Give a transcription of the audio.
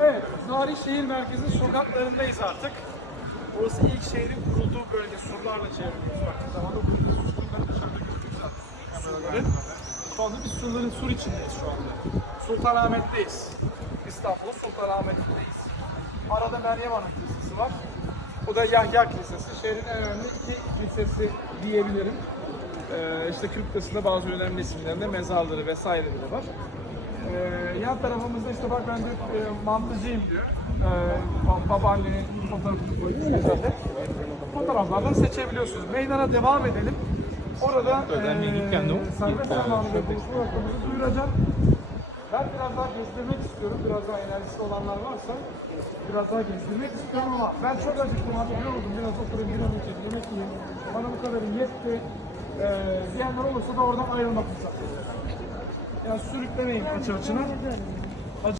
Evet, Nari şehir merkezi sokaklarındayız artık. Burası ilk şehrin kurulduğu bölge, surlarla çevriliyoruz. Baktığı zaman burada surları dışarıda gördük zaten. Surları. Şu anda biz surların sur içindeyiz şu anda. Sultanahmet'teyiz. İstanbul'un Sultanahmet'teyiz. Arada Meryem Hanım Kilisesi var. O da Yahya Kilisesi. Şehrin en önemli iki kilisesi diyebilirim. Ee, işte Kırklareli'nde bazı önemli isimlerinde mezarları vesaireleri var. Ee, yan tarafımızda işte bak ben de e, mantıcıyım diyor. Ee, ba- babaannenin fotoğrafını koymuş güzelde. Fotoğraflardan seçebiliyorsunuz. Meydana devam edelim. Orada e, serbest zamanı ve buluşma noktamızı duyuracağım. Ben biraz daha gezdirmek istiyorum. Biraz daha enerjisi olanlar varsa biraz daha gezdirmek istiyorum ama ben çok acıktım abi. Ne oldum? Biraz oturayım, bir an önce yemek yiyeyim. Bana bu kadar yetti. Ee, diyenler olursa da oradan ayrılmak fırsatı. Yani sürüklemeyin kaç açına.